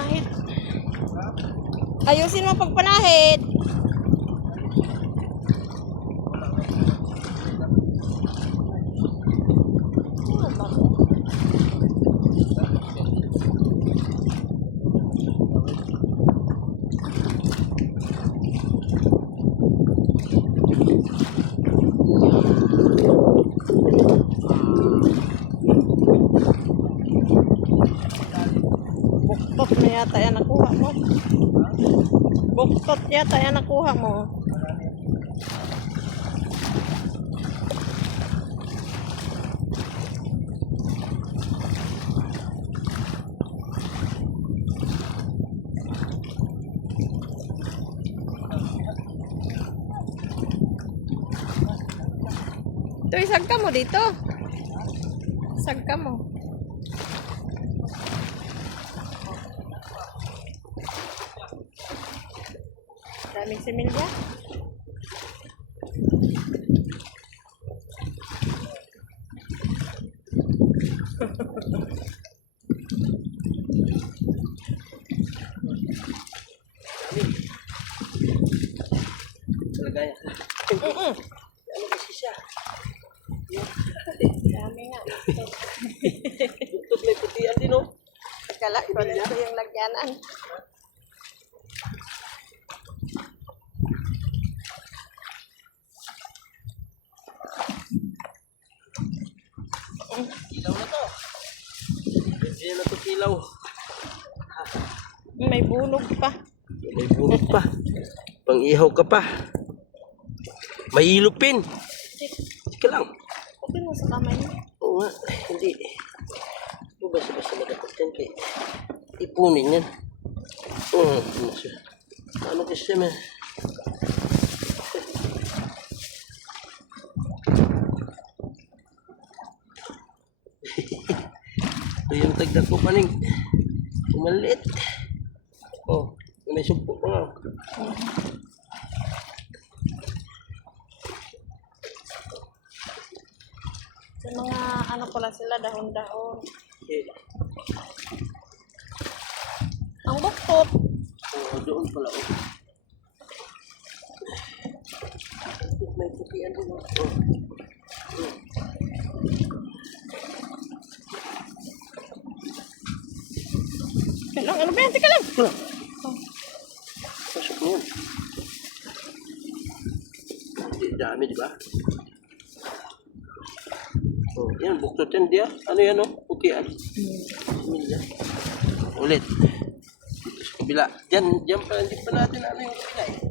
pagpanahid. Ayusin mo pagpanahid. Buktot na yata yan nakuha mo. Buktot yata yan nakuha mo. Ito, isagka mo dito. Isagka mo. Daming similya. Lagay. Ano kasi siya? Dami nga. Buktot may putian din, oh. Kala ko dito yung lagyanan. Kilaw na to. Hindi na to kilaw. May bunog pa. May bunot pa. Pang-ihaw ka pa. May ilupin. Sige lang. Okay mo sa kamay mo. Oo nga. Hindi. Basta-basta madapat yan kay ipunin yan. Ano kasi man? Ito yung tagdag ko paning maliit. Oh, may sumpo pa nga. Sa mga ano pala sila, dahon-dahon. Okay. Ang buktot. Oh, doon pala. Oh. May putian din. Oh. Ano ba yan? Teka lang. Ito lang. Pasok mo yan. Dami, di ba? Oh, yan, buktot yan dia. Ano yan, oh? Putian. Ulit. Dito sa kabila. Diyan pa, hindi pa natin ano yung kabila eh.